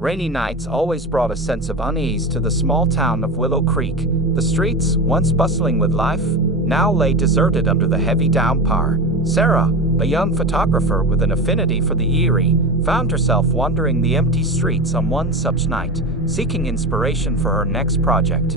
Rainy nights always brought a sense of unease to the small town of Willow Creek. The streets, once bustling with life, now lay deserted under the heavy downpour. Sarah, a young photographer with an affinity for the eerie, found herself wandering the empty streets on one such night, seeking inspiration for her next project.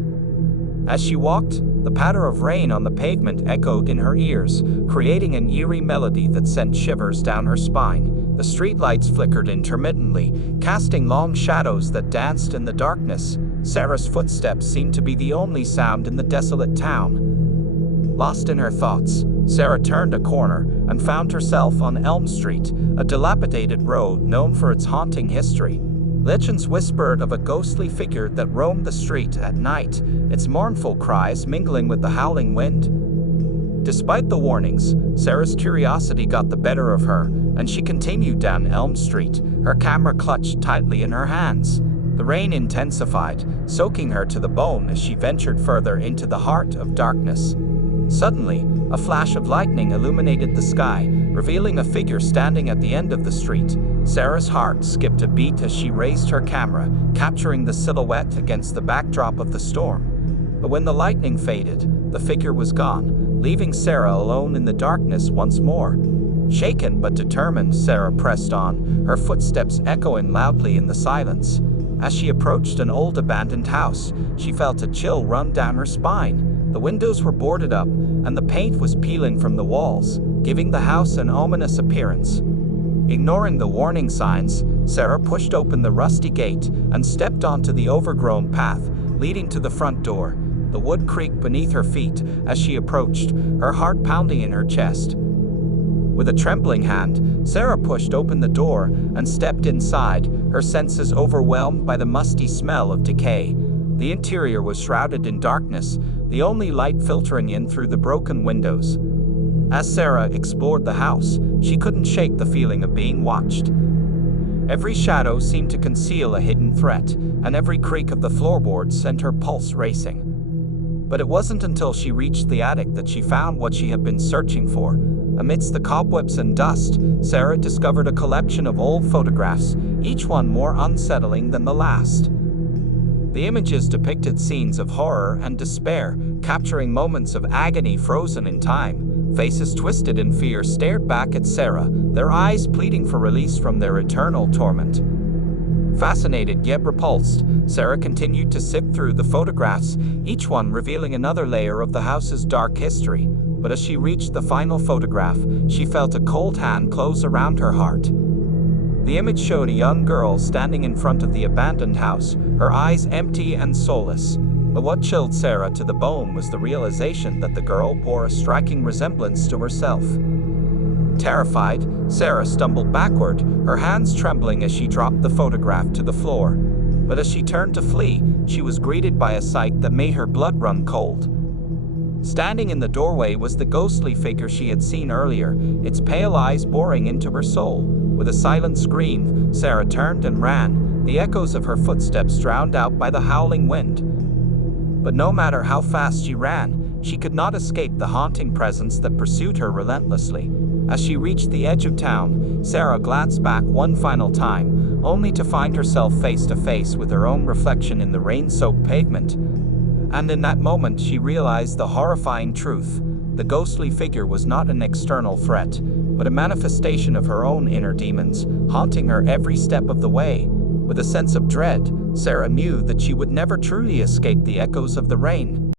As she walked, the patter of rain on the pavement echoed in her ears, creating an eerie melody that sent shivers down her spine. The streetlights flickered intermittently, casting long shadows that danced in the darkness. Sarah's footsteps seemed to be the only sound in the desolate town. Lost in her thoughts, Sarah turned a corner and found herself on Elm Street, a dilapidated road known for its haunting history. Legends whispered of a ghostly figure that roamed the street at night, its mournful cries mingling with the howling wind. Despite the warnings, Sarah's curiosity got the better of her, and she continued down Elm Street, her camera clutched tightly in her hands. The rain intensified, soaking her to the bone as she ventured further into the heart of darkness. Suddenly, a flash of lightning illuminated the sky, revealing a figure standing at the end of the street. Sarah's heart skipped a beat as she raised her camera, capturing the silhouette against the backdrop of the storm. But when the lightning faded, the figure was gone, leaving Sarah alone in the darkness once more. Shaken but determined, Sarah pressed on, her footsteps echoing loudly in the silence. As she approached an old abandoned house, she felt a chill run down her spine. The windows were boarded up, and the paint was peeling from the walls, giving the house an ominous appearance. Ignoring the warning signs, Sarah pushed open the rusty gate and stepped onto the overgrown path leading to the front door. The wood creaked beneath her feet as she approached, her heart pounding in her chest. With a trembling hand, Sarah pushed open the door and stepped inside, her senses overwhelmed by the musty smell of decay. The interior was shrouded in darkness, the only light filtering in through the broken windows. As Sarah explored the house, she couldn't shake the feeling of being watched. Every shadow seemed to conceal a hidden threat, and every creak of the floorboards sent her pulse racing. But it wasn't until she reached the attic that she found what she had been searching for. Amidst the cobwebs and dust, Sarah discovered a collection of old photographs, each one more unsettling than the last. The images depicted scenes of horror and despair, capturing moments of agony frozen in time. Faces twisted in fear stared back at Sarah, their eyes pleading for release from their eternal torment. Fascinated yet repulsed, Sarah continued to sift through the photographs, each one revealing another layer of the house's dark history. But as she reached the final photograph, she felt a cold hand close around her heart. The image showed a young girl standing in front of the abandoned house, her eyes empty and soulless. But what chilled Sarah to the bone was the realization that the girl bore a striking resemblance to herself. Terrified, Sarah stumbled backward, her hands trembling as she dropped the photograph to the floor. But as she turned to flee, she was greeted by a sight that made her blood run cold. Standing in the doorway was the ghostly figure she had seen earlier, its pale eyes boring into her soul. With a silent scream, Sarah turned and ran, the echoes of her footsteps drowned out by the howling wind. But no matter how fast she ran, she could not escape the haunting presence that pursued her relentlessly. As she reached the edge of town, Sarah glanced back one final time, only to find herself face to face with her own reflection in the rain-soaked pavement. And in that moment, she realized the horrifying truth. The ghostly figure was not an external threat, but a manifestation of her own inner demons, haunting her every step of the way. With a sense of dread, Sarah knew that she would never truly escape the echoes of the rain.